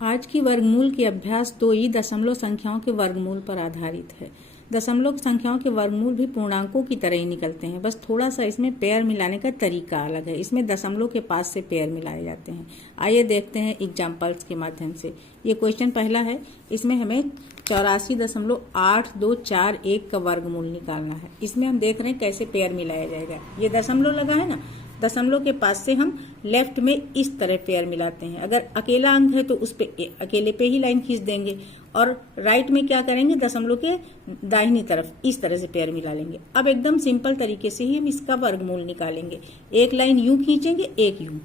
आज की वर्गमूल की अभ्यास 2 दशमलव संख्याओं के वर्गमूल पर आधारित है। दशमलव संख्याओं के वर्गमूल भी पूर्णांकों की तरह ही निकलते हैं, बस थोड़ा सा इसमें पेयर मिलाने का तरीका अलग है। इसमें दशमलव के पास से पेयर मिलाए जाते हैं। आइए देखते हैं एग्जाम्पल्स के माध्यम से। ये क्वेश्चन पहला है, इसमें हमें 84.8241 का वर्गमूल निकालना है। इसमें हम देख रहे हैं कैसे पेयर मिलाया जाएगा। ये दशमलव लगा है ना, दशमलव के पास से हम लेफ्ट में इस तरह पेयर मिलाते हैं। अगर अकेला अंक है तो उस पे अकेले पे ही लाइन खींच देंगे, और राइट में क्या करेंगे, दशमलव के दाहिनी तरफ इस तरह से पेयर मिला लेंगे। अब एकदम सिंपल तरीके से ही हम इसका वर्गमूल निकालेंगे। एक लाइन यूं खींचेंगे, एक यूं।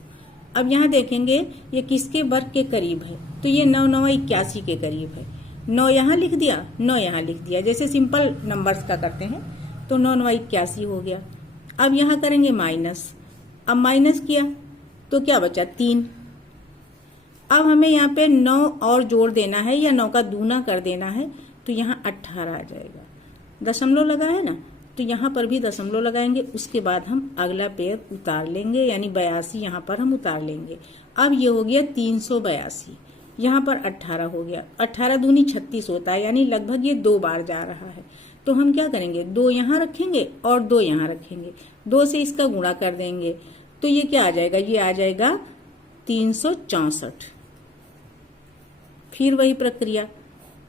अब यहाँ देखेंगे ये किसके वर्ग के करीब है, तो ये 9 9 81 के करीब है। 9 यहाँ लिख दिया, 9 यहाँ लिख दिया, जैसे सिंपल नंबर्स का करते हैं। तो 9 9 81 हो गया। अब यहाँ करेंगे माइनस। अब माइनस किया तो क्या बचा, 3। अब हमें यहाँ पे 9 और जोड़ देना है या 9 का दूना कर देना है, तो यहाँ 18 आ जाएगा। दशमलव लगा है ना, तो यहाँ पर भी दशमलव लगाएंगे। उसके बाद हम अगला पेयर उतार लेंगे, यानी 82 यहाँ पर हम उतार लेंगे। अब ये हो गया 382, यहाँ पर 18 हो गया। 18 दूनी 36 होता है, यानी लगभग ये 2 बार जा रहा है। तो हम क्या करेंगे, 2 यहाँ रखेंगे और 2 यहाँ रखेंगे, 2 से इसका गुणा कर देंगे। तो ये क्या आ जाएगा, ये आ जाएगा 364। फिर वही प्रक्रिया,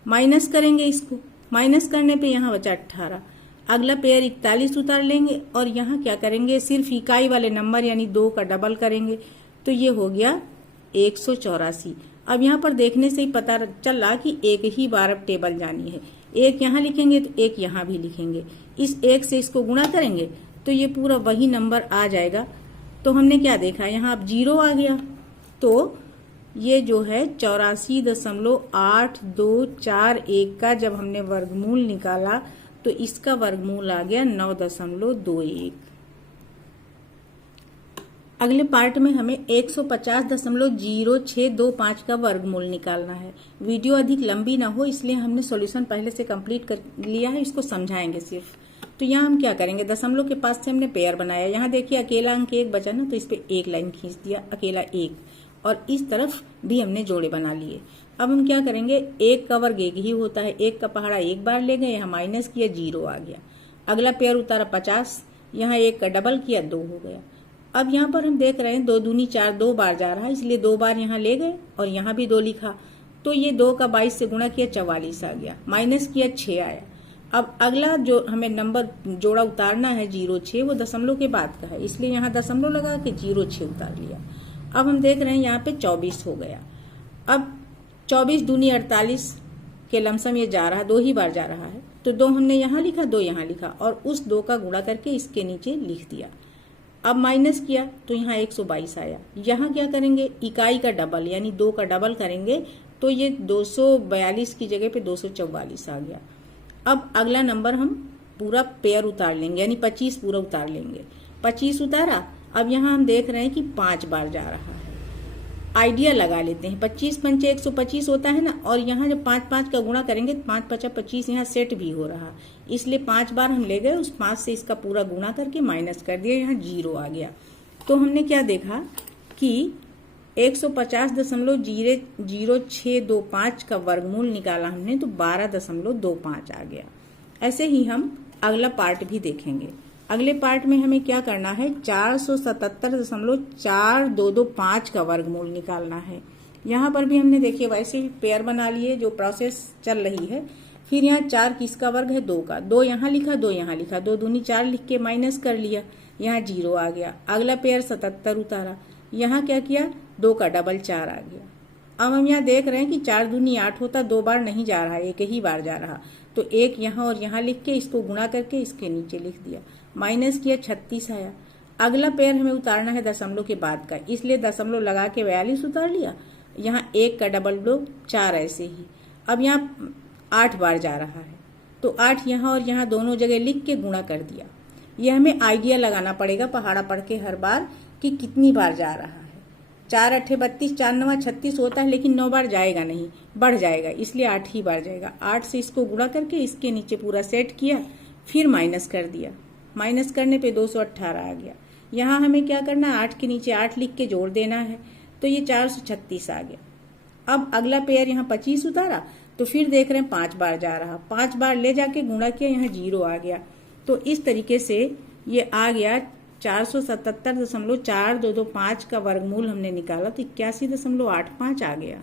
माइनस करेंगे इसको। माइनस करने पे यहाँ बचा 18। अगला पेयर 41 उतार लेंगे, और यहाँ क्या करेंगे, सिर्फ इकाई वाले नंबर यानी 2 का डबल करेंगे। तो ये हो गया 184। अब यहाँ पर देखने से ही पता चला कि एक ही बार अब टेबल जानी है। एक यहाँ लिखेंगे तो एक यहाँ भी लिखेंगे। इस एक से इसको गुणा करेंगे तो ये पूरा वही नंबर आ जाएगा। तो हमने क्या देखा, यहाँ अब 0 आ गया। तो ये जो है 84.8241 का जब हमने वर्गमूल निकाला तो इसका वर्गमूल आ गया 9.21। अगले पार्ट में हमें 150.0625 का वर्गमूल निकालना है। वीडियो अधिक लंबी ना हो इसलिए हमने सॉल्यूशन पहले से कंप्लीट कर लिया है, इसको समझाएंगे सिर्फ। तो यहाँ हम क्या करेंगे, दशमलव के पास से हमने पेयर बनाया। यहाँ देखिए अकेला अंक 1 बचा ना, तो इस पे एक लाइन खींच दिया, अकेला 1, और इस तरफ भी हमने जोड़े बना लिए। अब हम क्या करेंगे, 1 का वर्ग 1 ही होता है, 1 का पहाड़ा एक बार ले गए, यहाँ माइनस किया, 0 आ गया। अगला पेयर उतारा 50, यहाँ 1 का डबल किया, 2 हो गया। अब यहाँ पर हम देख रहे हैं 2 दूनी 4, 2 बार जा रहा है, इसलिए 2 बार यहाँ ले गए और यहाँ भी 2 लिखा। तो ये 2 का 22 से गुणा किया, 44 आ गया। माइनस किया, 6 आया। अब अगला जो हमें नंबर जोड़ा उतारना है 06, वो दशमलव के बाद का है, इसलिए यहाँ दशमलव लगा के 06 उतार लिया। अब हम देख रहे हैं यहाँ पे 24 हो गया। अब 24 दूनी 48 के लमसम ये जा रहा है, 2 ही बार जा रहा है, तो 2 हमने यहाँ लिखा, 2 यहाँ लिखा, और उस 2 का गुणा करके इसके नीचे लिख दिया। अब माइनस किया तो यहाँ 122 आया। यहाँ क्या करेंगे, इकाई का डबल यानी 2 का डबल करेंगे, तो ये 242 की जगह पे 244 आ गया। अब अगला नंबर हम पूरा पेयर उतार लेंगे, यानी 25 पूरा उतार लेंगे। 25 उतारा। अब यहाँ हम देख रहे हैं कि 5 बार जा रहा है। आइडिया लगा लेते हैं, 25 पंचे 125 होता है ना, और यहाँ जब 5 5 का गुणा करेंगे 5 5 25, यहाँ सेट भी हो रहा, इसलिए 5 बार हम ले गए, उस 5 से इसका पूरा गुणा करके माइनस कर दिया, यहाँ 0 आ गया। तो हमने क्या देखा कि 150.0625 का वर्गमूल निकाला हमने, तो 12.25 आ गया। ऐसे ही हम अगला पार्ट भी देखेंगे। अगले पार्ट में हमें क्या करना है, 477.4225 का वर्गमूल निकालना है। यहाँ पर भी हमने देखिए वैसे ही पेयर बना लिए, जो प्रोसेस चल रही है। फिर यहाँ 4 किसका वर्ग है, 2 का, 2 यहाँ लिखा, 2 यहाँ लिखा, 2 दूनी 4 लिख के माइनस कर लिया, यहाँ 0 आ गया। अगला पेयर 77 उतारा, यहाँ क्या किया, 2 का डबल 4 आ गया। अब हम यहाँ देख रहे हैं कि 4 दूनी 8 होता, 2 बार नहीं जा रहा, एक ही बार जा रहा, तो 1 यहाँ और यहाँ लिख के इसको गुणा करके इसके नीचे लिख दिया, माइनस किया, 36 आया। अगला पेयर हमें उतारना है दशमलव के बाद का, इसलिए दशमलव लगा के 42 उतार लिया, यहाँ 1 का डबल 2, 4 ऐसे ही। अब यहाँ 8 बार जा रहा है, तो 8 यहाँ और यहाँ दोनों जगह लिख के गुणा कर दिया। यह हमें आइडिया लगाना पड़ेगा पहाड़ा पढ़ के हर बार कि कितनी बार जा रहा है। 4 8 32, 4 9 36 होता है, लेकिन 9 बार जाएगा नहीं, बढ़ जाएगा, इसलिए 8 ही बार जाएगा। 8 से इसको गुणा करके इसके नीचे पूरा सेट किया, फिर माइनस कर दिया। माइनस करने पे 218 आ गया। यहाँ हमें क्या करना है, 8 के नीचे 8 लिख के जोड़ देना है, तो ये 436 आ गया। अब अगला पेयर यहाँ 25 उतारा तो फिर देख रहे हैं 5 बार जा रहा, 5 बार ले जाके गुणा किया, यहाँ 0 आ गया। तो इस तरीके से ये आ गया 477.4225 का वर्गमूल हमने निकाला तो 81.85 आ गया।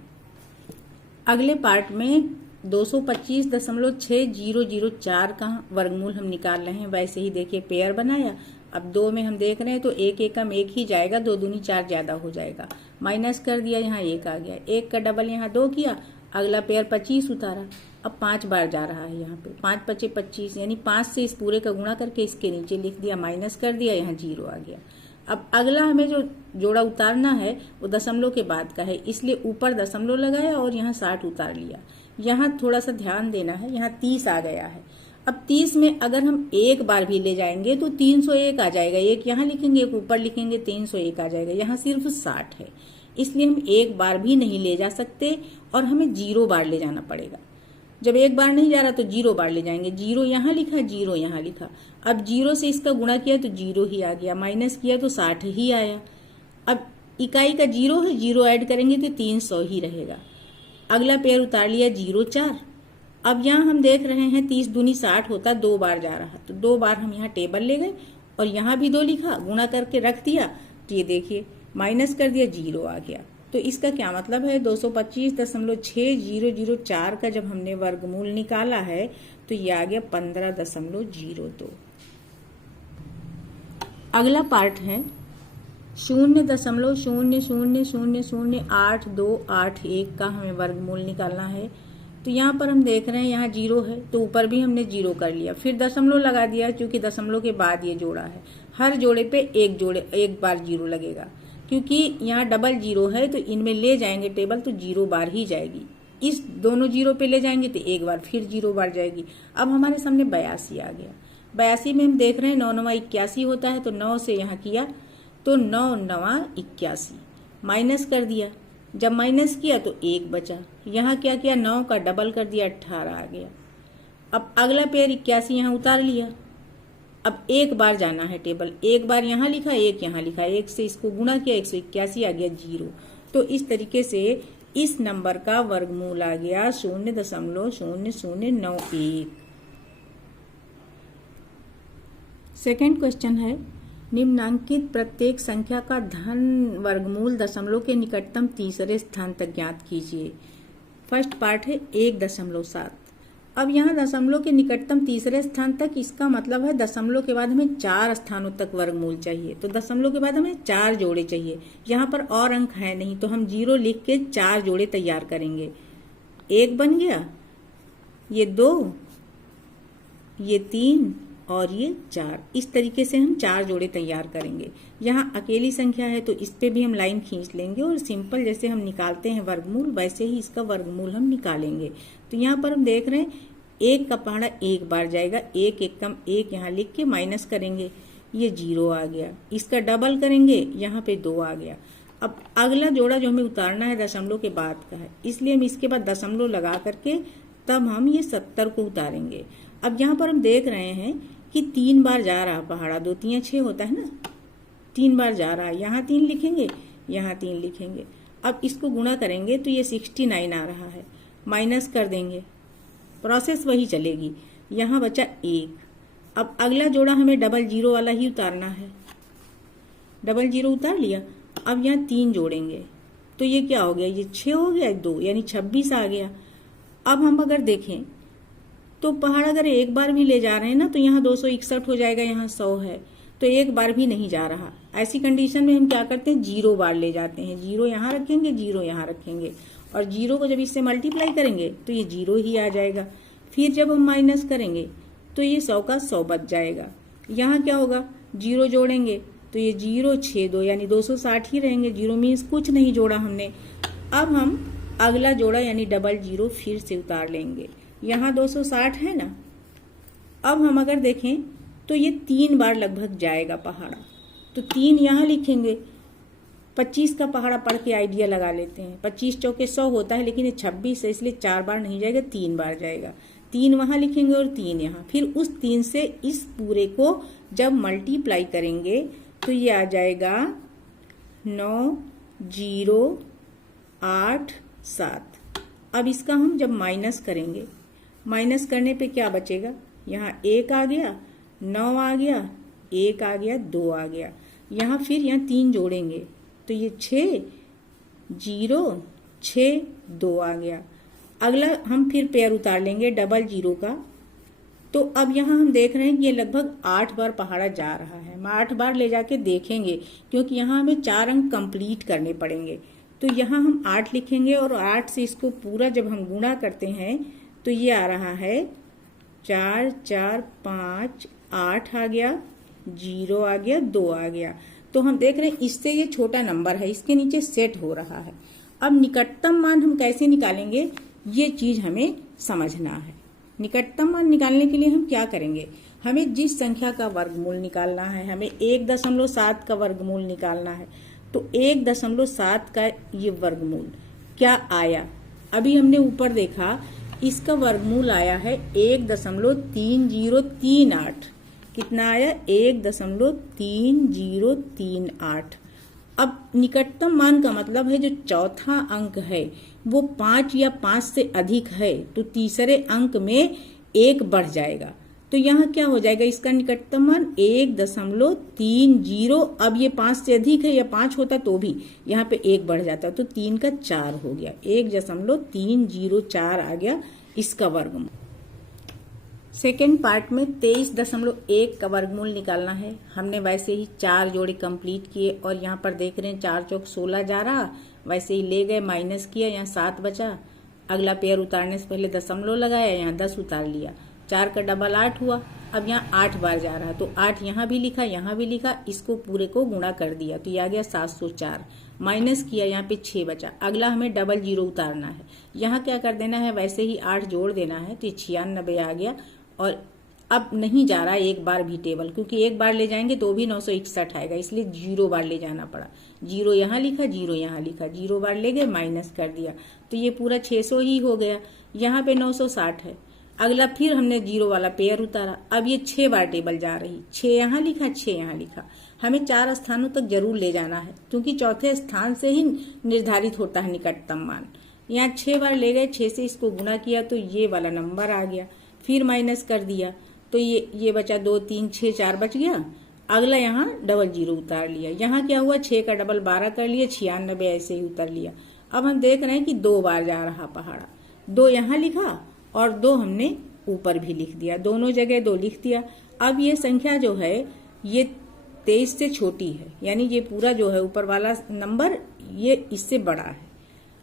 अगले पार्ट में 225.6004 का वर्गमूल हम निकाल रहे हैं। वैसे ही देखिए पेयर बनाया, अब 2 में हम देख रहे हैं तो एक एकम एक ही जाएगा, 2 दूनी 4 ज्यादा हो जाएगा, माइनस कर दिया, यहाँ 1 आ गया, 1 का डबल यहाँ 2 किया, अगला पेयर 25 उतारा, अब 5 बार जा रहा है, यहाँ पे 5 पचे 25 यानी 5 से इस पूरे का गुणा करके इसके नीचे लिख दिया, माइनस कर दिया, यहाँ 0 आ गया। अब अगला हमें जो जोड़ा उतारना है वो दशमलव के बाद का है, इसलिए ऊपर दशमलव लगाया और यहाँ 60 उतार लिया। यहाँ थोड़ा सा ध्यान देना है, यहाँ 30 आ गया है। अब 30 में अगर हम एक बार भी ले जाएंगे तो 301 आ जाएगा, एक यहाँ लिखेंगे एक ऊपर लिखेंगे, 301 आ जाएगा। यहाँ सिर्फ 60 है, इसलिए हम एक बार भी नहीं ले जा सकते और हमें 0 बार ले जाना पड़ेगा। जब एक बार नहीं जा रहा तो 0 बार ले जाएंगे, 0 यहाँ लिखा, 0 यहाँ लिखा। अब 0 से इसका गुणा किया तो 0 ही आ गया, माइनस किया तो 60 ही आया। अब इकाई का 0 है, 0 ऐड करेंगे तो 300 ही रहेगा। अगला पेयर उतार लिया 0,4। अब यहाँ हम देख रहे हैं 30 दूनी 60 होता, 2 बार जा रहा, तो 2 बार हम यहाँ टेबल ले गए और यहाँ भी 2 लिखा, गुणा करके रख दिया, तो ये देखिए माइनस कर दिया, 0 आ गया। तो इसका क्या मतलब है, 225.6004 का जब हमने वर्गमूल निकाला है तो ये आ गया 15.02। अगला पार्ट है 0.00008281 का हमें वर्गमूल निकालना है। तो यहाँ पर हम देख रहे हैं यहाँ 0 है तो ऊपर भी हमने 0 कर लिया, फिर दशमलव लगा दिया, क्योंकि दशमलव के बाद ये जोड़ा है, हर जोड़े पे एक बार 0 लगेगा, क्योंकि यहाँ डबल 0 है तो इनमें ले जाएंगे टेबल तो 0 बार ही जाएगी। इस दोनों 0 पे ले जाएंगे तो एक बार फिर 0 बार जाएगी। अब हमारे सामने 82 आ गया। 82 में हम देख रहे हैं 9 9 81 होता है, तो 9 से यहाँ किया तो 9 9 81, माइनस कर दिया, जब माइनस किया तो 1 बचा, यहाँ क्या किया 9 का डबल कर दिया, 18 आ गया। अब अगला पेयर 81 यहाँ उतार लिया, अब एक बार जाना है टेबल, एक बार यहाँ लिखा, एक यहाँ लिखा, 1 से इसको गुणा किया, 181 आ गया 0। तो इस तरीके से इस नंबर का वर्गमूल आ गया 0.0091। सेकेंड क्वेश्चन है, निम्नांकित प्रत्येक संख्या का धन वर्गमूल दशमलव के निकटतम तीसरे स्थान तक ज्ञात कीजिए। फर्स्ट पार्ट है 1.7। अब यहाँ दशमलव के निकटतम तीसरे स्थान तक, इसका मतलब है दशमलव के बाद हमें 4 स्थानों तक वर्गमूल चाहिए, तो दशमलव के बाद हमें 4 जोड़े चाहिए। यहाँ पर और अंक है नहीं तो हम 0 लिख के 4 जोड़े तैयार करेंगे। 1 बन गया, ये 2, ये 3 और ये 4, इस तरीके से हम 4 जोड़े तैयार करेंगे। यहाँ अकेली संख्या है तो इस पे भी हम लाइन खींच लेंगे और सिंपल जैसे हम निकालते हैं वर्गमूल वैसे ही इसका वर्गमूल हम निकालेंगे। तो यहाँ पर हम देख रहे हैं 1 का पहाड़ा 1 बार जाएगा, 1 एकम 1 यहाँ लिख के माइनस करेंगे, ये 0 आ गया, इसका डबल करेंगे, यहाँ पे 2 आ गया। अब अगला जोड़ा जो हमें उतारना है दशमलव के बाद का है, इसलिए हम इसके बाद दशमलव लगा करके तब हम ये 70 को उतारेंगे। अब यहाँ पर हम देख रहे हैं कि 3 बार जा रहा पहाड़ा, 2 3 6 होता है ना, 3 बार जा रहा है, यहाँ 3 लिखेंगे, यहाँ 3 लिखेंगे। अब इसको गुणा करेंगे तो ये 69 आ रहा है, माइनस कर देंगे, प्रोसेस वही चलेगी। यहाँ बचा 1। अब अगला जोड़ा हमें डबल 0 वाला ही उतारना है, डबल 0 उतार लिया। अब यहाँ 3 जोड़ेंगे तो ये क्या हो गया, ये 6 हो गया, 2 यानी 26 आ गया। अब हम अगर देखें तो पहाड़ अगर एक बार भी ले जा रहे हैं ना तो यहाँ 261 हो जाएगा, यहाँ 100 है तो एक बार भी नहीं जा रहा। ऐसी कंडीशन में हम क्या करते हैं, 0 बार ले जाते हैं, 0 यहाँ रखेंगे, 0 यहाँ रखेंगे और 0 को जब इससे मल्टीप्लाई करेंगे तो ये 0 ही आ जाएगा। फिर जब हम माइनस करेंगे तो ये 100 का 100 बच जाएगा। यहाँ क्या होगा, 0 जोड़ेंगे तो ये 0 6 2 यानी 260 ही रहेंगे, 0 मीन्स कुछ नहीं जोड़ा हमने। अब हम अगला जोड़ा यानी डबल 0 फिर से उतार लेंगे, यहाँ 260 है ना। अब हम अगर देखें तो ये 3 बार लगभग जाएगा पहाड़ा, तो 3 यहाँ लिखेंगे। 25 का पहाड़ा पढ़ के आइडिया लगा लेते हैं, 25 चौके 100 होता है, लेकिन ये 26 है इसलिए 4 बार नहीं जाएगा, 3 बार जाएगा। 3 वहां लिखेंगे और 3 यहाँ, फिर उस 3 से इस पूरे को जब मल्टीप्लाई करेंगे तो ये आ जाएगा 9 0 8 7। अब इसका हम जब माइनस करेंगे, माइनस करने पे क्या बचेगा, यहाँ 1 आ गया, 9 आ गया, 1 आ गया, 2 आ गया, यहाँ फिर यहाँ 3 जोड़ेंगे तो ये 6 0 6 2 आ गया। अगला हम फिर पेयर उतार लेंगे डबल 0 का। तो अब यहाँ हम देख रहे हैं कि ये लगभग 8 बार पहाड़ा जा रहा है। हम 8 बार ले जाके देखेंगे क्योंकि यहाँ हमें 4 अंक कंप्लीट करने पड़ेंगे। तो यहाँ हम 8 लिखेंगे और 8 से इसको पूरा जब हम गुणा करते हैं तो ये आ रहा है 4 4 5 8 आ गया, 0 आ गया, 2 आ गया। तो हम देख रहे हैं इससे ये छोटा नंबर है, इसके नीचे सेट हो रहा है। अब निकटतम मान हम कैसे निकालेंगे, ये चीज हमें समझना है। निकटतम मान निकालने के लिए हम क्या करेंगे, हमें जिस संख्या का वर्गमूल निकालना है, हमें 1.7 का वर्गमूल निकालना है। तो 1.7 का ये वर्गमूल क्या आया, अभी हमने ऊपर देखा इसका वर्गमूल आया है 1.3038। कितना आया, 1.3038। अब निकटतम मान का मतलब है जो चौथा अंक है वो 5 या 5 से अधिक है तो तीसरे अंक में 1 बढ़ जाएगा। तो यहाँ क्या हो जाएगा, इसका निकटतम मान 1.30। अब ये 5 से अधिक है या 5 होता तो भी यहाँ पे 1 बढ़ जाता, तो 3 का 4 हो गया, 1.304 आ गया इसका वर्गमूल। सेकेंड पार्ट में 23.1 का वर्गमूल निकालना है। हमने वैसे ही 4 जोड़े कंप्लीट किए और यहाँ पर देख रहे हैं 4 चौक 16 जा रहा, वैसे ही ले गए, माइनस किया, यहाँ 7 बचा। अगला पेयर उतारने से पहले दशमलव लगाया, यहाँ 10 उतार लिया, 4 का डबल 8 हुआ। अब यहाँ 8 बार जा रहा है तो 8 यहाँ भी लिखा, यहाँ भी लिखा, इसको पूरे को गुणा कर दिया तो ये आ गया 704। माइनस किया, यहाँ पे 6 बचा। अगला हमें डबल 0 उतारना है, यहाँ क्या कर देना है, वैसे ही 8 जोड़ देना है तो 96 आ गया। और अब नहीं जा रहा एक बार भी टेबल, क्योंकि एक बार ले जाएंगे तो भी 961 आएगा, इसलिए 0 बार ले जाना पड़ा। 0 यहाँ लिखा, 0 यहाँ लिखा, 0 बार ले गए, माइनस कर दिया तो ये पूरा 600 ही हो गया। यहाँ पे 960 है। अगला फिर हमने 0 वाला पेयर उतारा, अब ये 6 बार टेबल जा रही, 6 यहाँ लिखा, 6 यहाँ लिखा। हमें 4 स्थानों तक जरूर ले जाना है क्योंकि चौथे स्थान से ही निर्धारित होता है निकटतम मान। यहाँ 6 बार ले गए, 6 से इसको गुणा किया तो ये वाला नंबर आ गया, फिर माइनस कर दिया तो ये बचा 2 3 6 4 बच गया। अगला यहाँ डबल 0 उतार लिया, यहाँ क्या हुआ 6 का डबल 12 कर लिया, 96 ऐसे ही उतर लिया। अब हम देख रहे हैं कि 2 बार जा रहा पहाड़ा, 2 यहाँ लिखा और 2 हमने ऊपर भी लिख दिया, दोनों जगह 2 लिख दिया। अब ये संख्या जो है ये 23 से छोटी है, यानी ये पूरा जो है ऊपर वाला नंबर ये इससे बड़ा है।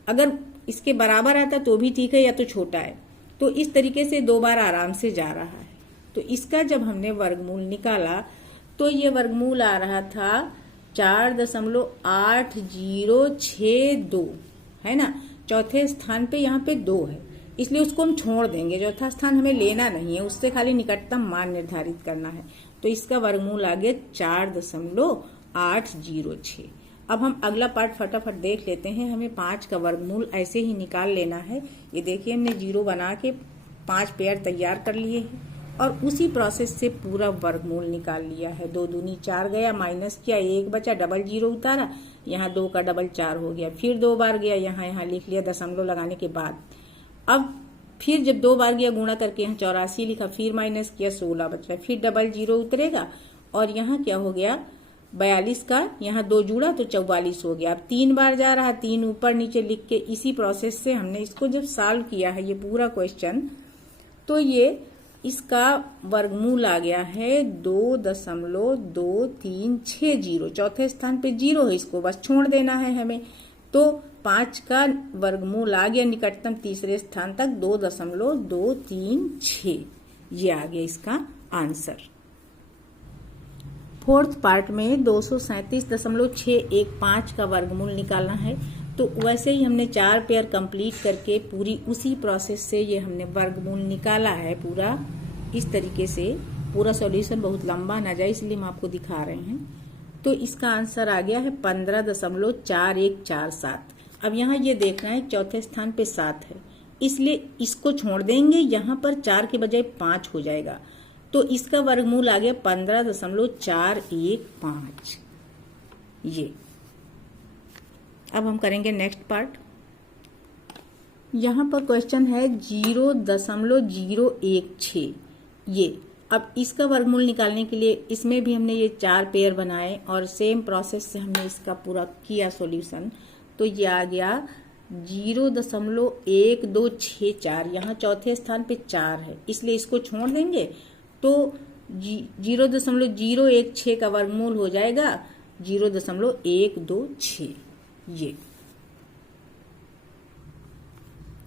अगर इसके बराबर आता तो भी ठीक है, या तो छोटा है। तो इस तरीके से 2 बार आराम से जा रहा है। तो इसका जब हमने वर्गमूल निकाला तो ये वर्गमूल आ रहा था 4.8062, है ना। चौथे स्थान पे यहाँ पे 2 है, इसलिए उसको हम छोड़ देंगे, चौथा स्थान हमें लेना नहीं है, उससे खाली निकटतम मान निर्धारित करना है। तो इसका वर्गमूल आ गया 4.806। अब हम अगला पार्ट फटाफट देख लेते हैं। हमें 5 का वर्गमूल ऐसे ही निकाल लेना है। ये देखिए हमने 0 बना के 5 पेयर तैयार कर लिए हैं और उसी प्रोसेस से पूरा वर्गमूल निकाल लिया है। 2 दूनी 4 गया, माइनस किया, 1 बचा, डबल 0 उतारा, यहाँ 2 का डबल 4 हो गया, फिर 2 बार गया, यहाँ लिख लिया दशमलव लगाने के बाद। अब फिर जब 2 बार गया गुणा करके यहाँ 84 लिखा, फिर माइनस किया, 16 बचा, फिर डबल 0 उतरेगा और यहाँ क्या हो गया 42 का यहाँ 2 जुड़ा तो 44 हो गया। अब 3 बार जा रहा, 3 ऊपर नीचे लिख के इसी प्रोसेस से हमने इसको जब सॉल्व किया है ये पूरा क्वेश्चन, तो ये इसका वर्गमूल आ गया है 2.2360। चौथे स्थान पे 0 है, इसको बस छोड़ देना है हमें। तो 5 का वर्गमूल आ गया निकटतम तीसरे स्थान तक 2.236। ये आ गया इसका आंसर। फोर्थ पार्ट में 237.615 का वर्गमूल निकालना है। तो वैसे ही हमने 4 पेयर कंप्लीट करके पूरी उसी प्रोसेस से ये हमने वर्गमूल निकाला है पूरा इस तरीके से। पूरा सॉल्यूशन बहुत लंबा ना जाए इसलिए हम आपको दिखा रहे हैं। तो इसका आंसर आ गया है 15.4147। अब यहाँ ये देखना है चौथे स्थान पे 7 है, इसलिए इसको छोड़ देंगे, यहाँ पर 4 के बजाय 5 हो जाएगा। तो इसका वर्गमूल आ गया 15.415। ये अब हम करेंगे नेक्स्ट पार्ट। यहाँ पर क्वेश्चन है 0.016 ये। अब इसका वर्गमूल निकालने के लिए इसमें भी हमने ये 4 पेयर बनाए और सेम प्रोसेस से हमने इसका पूरा किया सॉल्यूशन। तो ये आ गया 0.1264। यहाँ चौथे स्थान पे 4 है, इसलिए इसको छोड़ देंगे तो 0.016 का वर्गमूल हो जाएगा 0.126 ये।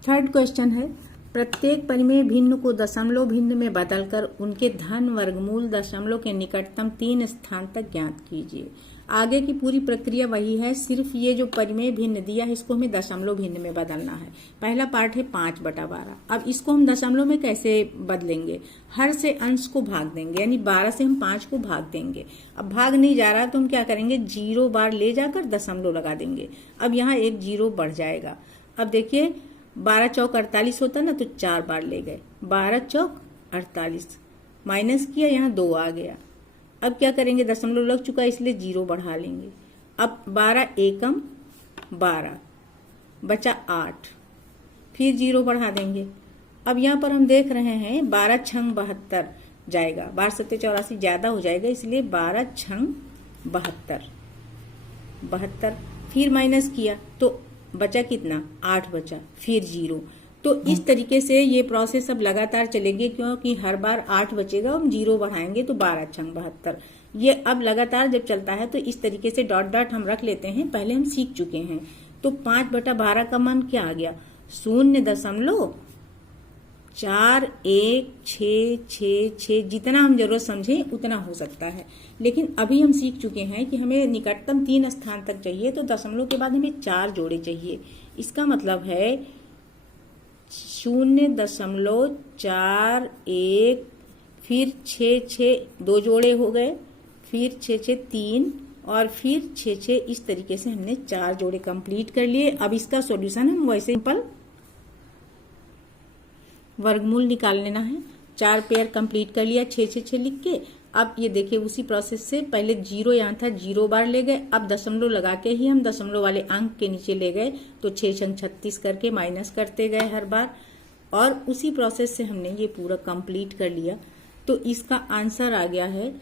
थर्ड क्वेश्चन है प्रत्येक परिमेय भिन्न को दशमलव भिन्न में बदलकर उनके धन वर्गमूल दशमलव के निकटतम 3 स्थान तक ज्ञात कीजिए। आगे की पूरी प्रक्रिया वही है, सिर्फ ये जो परिमेय भिन्न दिया है इसको हमें दशमलव भिन्न में बदलना है। पहला पार्ट है 5/12। अब इसको हम दशमलव में कैसे बदलेंगे? हर से अंश को भाग देंगे, यानी 12 से हम 5 को भाग देंगे। अब भाग नहीं जा रहा तो हम क्या करेंगे, 0 बार ले जाकर दशमलव लगा देंगे। अब यहाँ एक 0 बढ़ जाएगा। अब देखिए 12 चौक 48 होता ना, तो 4 बार ले गए, 12 चौक 48 माइनस किया, यहाँ 2 आ गया। अब क्या करेंगे, दशमलव लग चुका इसलिए 0 बढ़ा लेंगे। अब 12 एकम 12 बचा 8, फिर 0 बढ़ा देंगे। अब यहाँ पर हम देख रहे हैं 12 छंग 72 जाएगा, 12 7 84 ज्यादा हो जाएगा, इसलिए 12 छंग 72, फिर माइनस किया तो बचा कितना, 8 बचा, फिर 0। तो इस तरीके से ये प्रोसेस अब लगातार चलेगी, क्योंकि हर बार 8 बचेगा, हम 0 बढ़ाएंगे तो 12 छंग 72। ये अब लगातार जब चलता है तो इस तरीके से डॉट डॉट हम रख लेते हैं, पहले हम सीख चुके हैं। तो 5/12 का मान क्या आ गया, 0.4166, जितना हम जरूरत समझे उतना हो सकता है। लेकिन अभी हम सीख चुके हैं कि हमें निकटतम 3 स्थान तक चाहिए, तो दशमलव के बाद हमें 4 जोड़े चाहिए। इसका मतलब है 0.41, फिर 6 2 जोड़े हो गए, फिर 6 3 और फिर 6 इस तरीके से हमने 4 जोड़े कंप्लीट कर लिए। अब इसका सॉल्यूशन हम वैसे सिंपल वर्गमूल निकाल लेना है। 4 पेयर कंप्लीट कर लिया 6 लिख के। अब ये देखिए उसी प्रोसेस से पहले 0 यहाँ था, 0 बार ले गए, अब दशमलव लगा के ही हम दशमलव वाले अंक के नीचे ले गए, तो 6 छंग 36 करके माइनस करते गए हर बार, और उसी प्रोसेस से हमने ये पूरा कंप्लीट कर लिया। तो इसका आंसर आ गया है,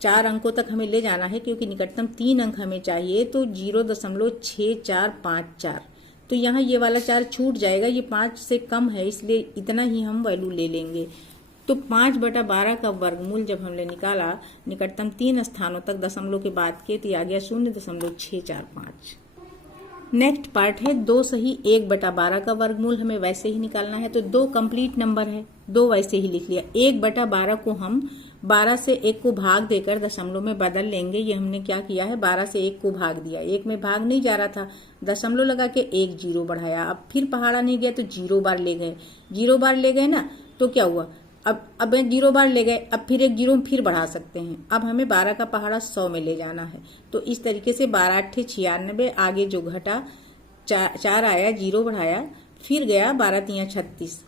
4 अंकों तक हमें ले जाना है क्योंकि निकटतम 3 अंक हमें चाहिए, तो 0.6454। तो यहाँ ये वाला 4 छूट जाएगा, ये 5 से कम है इसलिए इतना ही हम वैल्यू ले लेंगे। तो 5/12 का वर्गमूल जब हमने निकाला निकटतम 3 स्थानों तक दशमलव के बाद के, तो आ गया 0.645। नेक्स्ट पार्ट है 2 सही 1/12 का वर्गमूल हमें वैसे ही निकालना है। तो 2 कंप्लीट नंबर है, 2 वैसे ही लिख लिया। 1/12 को हम 12 से 1 को भाग देकर दशमलव में बदल लेंगे। ये हमने क्या किया है, 12 से 1 को भाग दिया, 1 में भाग नहीं जा रहा था, दशमलव लगा के 1 0 बढ़ाया। अब फिर पहाड़ा नहीं गया तो 0 बार ले गए, 0 बार ले गए ना, तो क्या हुआ, अब 0 बार ले गए, अब फिर एक 0 फिर बढ़ा सकते हैं। अब हमें 12 का पहाड़ा 100 में ले जाना है। तो इस तरीके से 12 8 96, आगे जो घटा 4 आया, 0 बढ़ाया, फिर गया 12 3 36,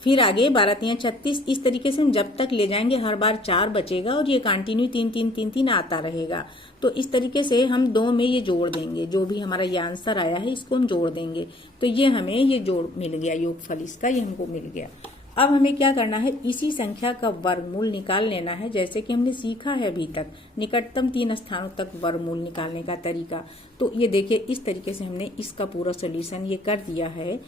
फिर आगे 12 3 36। इस तरीके से हम जब तक ले जाएंगे हर बार 4 बचेगा और ये कंटिन्यू 3 3 3 3 आता रहेगा। तो इस तरीके से हम 2 में ये जोड़ देंगे, जो भी हमारा ये आंसर आया है इसको हम जोड़ देंगे। तो ये हमें ये जोड़ मिल गया, योगफल इसका ये हमको मिल गया। अब हमें क्या करना है, इसी संख्या का वर्गमूल निकाल लेना है, जैसे कि हमने सीखा है अभी तक निकटतम 3 स्थानों तक वर्गमूल निकालने का तरीका। तो ये देखिए इस तरीके से हमने इसका पूरा सोल्यूशन ये कर दिया है।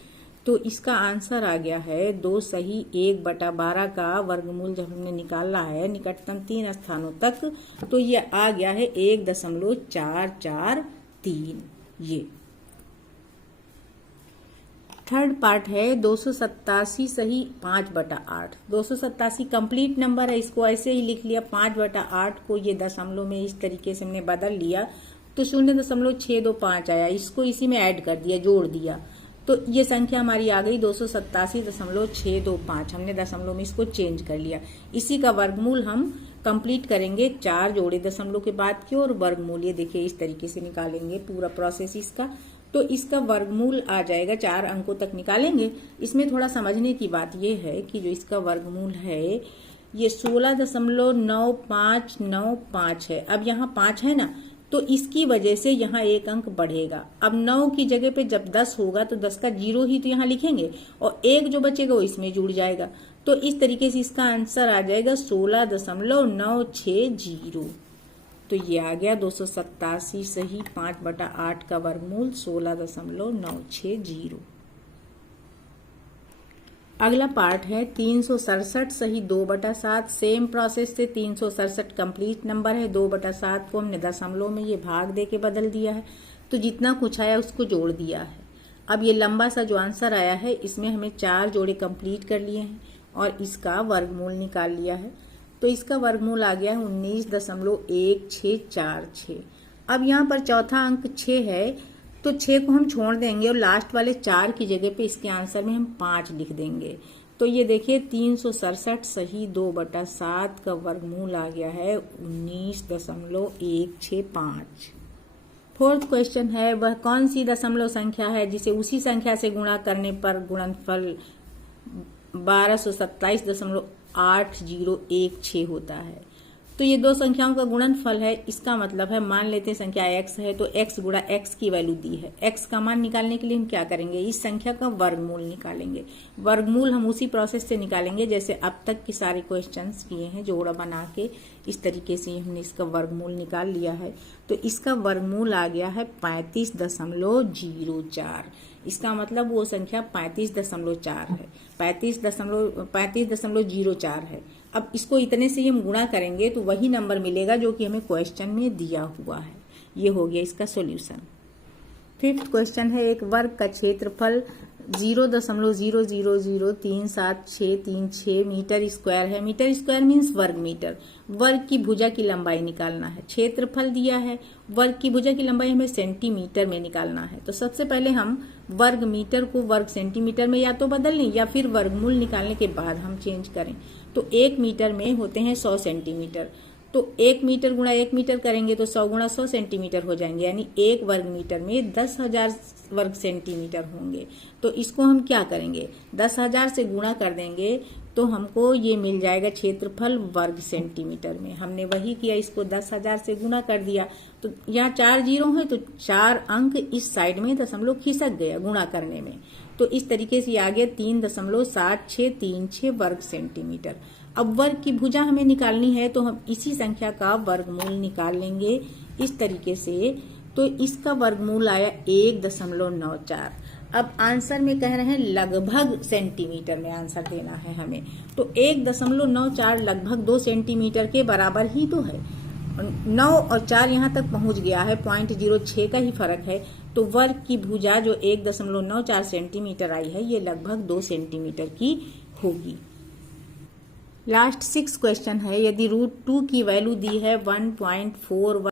तो इसका आंसर आ गया है 2 सही 1/12 का वर्गमूल जब हमने निकाला है निकटतम 3 स्थानों तक, तो ये आ गया है 1.443 ये। थर्ड पार्ट है 287 सही 5/8। 287 कंप्लीट नंबर है, इसको ऐसे ही लिख लिया। 5/8 को ये दशमलव में इस तरीके से हमने बदल लिया, तो 0.625 आया, इसको इसी में ऐड कर दिया, जोड़ दिया, तो ये संख्या हमारी आ गई 287.625। हमने दशमलव में इसको चेंज कर लिया। इसी का वर्गमूल हम कंप्लीट करेंगे, 4 जोड़े दशमलव के बाद के, और वर्गमूल ये देखिए इस तरीके से निकालेंगे पूरा प्रोसेस इसका। तो इसका वर्गमूल आ जाएगा, 4 अंकों तक निकालेंगे। इसमें थोड़ा समझने की बात यह है कि जो इसका वर्गमूल है ये 16.9595 है। अब यहाँ 5 है ना, तो इसकी वजह से यहाँ एक अंक बढ़ेगा। अब 9 की जगह पे जब 10 होगा तो 10 का 0 ही तो यहाँ लिखेंगे और 1 जो बचेगा वो इसमें जुड़ जाएगा। तो इस तरीके से इसका आंसर आ जाएगा 16.960। तो ये आ गया 287 सही 5/8 का वर्गमूल 16.960। अगला पार्ट है 367 सही 2/7। सेम प्रोसेस से 367 कंप्लीट नंबर है। 2/7 को हमने दशमलव में ये भाग दे के बदल दिया है, तो जितना कुछ आया उसको जोड़ दिया है। अब ये लंबा सा जो आंसर आया है इसमें हमें 4 जोड़े कंप्लीट कर लिए हैं और इसका वर्गमूल निकाल लिया है। तो इसका वर्गमूल आ गया है 19.1646। अब यहाँ पर चौथा अंक 6 है, तो 6 को हम छोड़ देंगे और लास्ट वाले 4 की जगह पे इसके आंसर में हम 5 लिख देंगे। तो ये देखिए 367 सही 2/7 का वर्गमूल आ गया है 19.165। फोर्थ क्वेश्चन है वह कौन सी दशमलव संख्या है जिसे उसी संख्या से गुणा करने पर गुणनफल 1227.8016 होता है। तो ये दो संख्याओं का गुणनफल है। इसका मतलब है मान लेते हैं संख्या x है तो x गुणा x की वैल्यू दी है। x का मान निकालने के लिए हम क्या करेंगे, इस संख्या का वर्गमूल निकालेंगे। वर्गमूल हम उसी प्रोसेस से निकालेंगे जैसे अब तक के सारे क्वेश्चंस किए हैं, जोड़ा बना के इस तरीके से हमने इसका वर्गमूल निकाल लिया है। तो इसका वर्गमूल आ गया है 35.04। इसका मतलब वो संख्या 35.4 है, 35.04 है। अब इसको इतने से हम गुणा करेंगे तो वही नंबर मिलेगा जो कि हमें क्वेश्चन में दिया हुआ है। ये हो गया इसका सॉल्यूशन। फिफ्थ क्वेश्चन है एक वर्ग का क्षेत्रफल 0.00037636 मीटर स्क्वायर है। मीटर स्क्वायर मीन्स वर्ग मीटर। वर्ग की भुजा की लंबाई निकालना है। क्षेत्रफल दिया है, वर्ग की भुजा की लंबाई हमें सेंटीमीटर में निकालना है। तो सबसे पहले हम वर्ग मीटर को वर्ग सेंटीमीटर में या तो बदल लें या फिर वर्गमूल निकालने के बाद हम चेंज करें। तो 1 मीटर में होते हैं 100 सेंटीमीटर। तो 1 मीटर गुणा 1 मीटर करेंगे तो 100 गुणा 100 सेंटीमीटर हो जाएंगे, यानी 1 वर्ग मीटर में 10,000 वर्ग सेंटीमीटर होंगे। तो इसको हम क्या करेंगे, 10,000 से गुणा कर देंगे तो हमको ये मिल जाएगा क्षेत्रफल वर्ग सेंटीमीटर में। हमने वही किया, इसको 10,000 से गुणा कर दिया। तो यहाँ 4 जीरो है तो 4 अंक इस साइड में दशमलव खिसक गया गुणा करने में। तो इस तरीके से आ गया 3.7636 वर्ग सेंटीमीटर। अब वर्ग की भुजा हमें निकालनी है तो हम इसी संख्या का वर्गमूल निकाल लेंगे इस तरीके से। तो इसका वर्गमूल आया 1.94। अब आंसर में कह रहे हैं लगभग सेंटीमीटर में आंसर देना है हमें। तो 1.94 लगभग 2 सेंटीमीटर के बराबर ही तो है। 9 और 4 यहाँ तक पहुंच गया है, 0.06 का ही फर्क है। तो वर्ग की भुजा जो 1.94 सेंटीमीटर आई है ये लगभग 2 सेंटीमीटर की होगी। लास्ट 6 क्वेश्चन है यदि √2 की वैल्यू दी है 1.41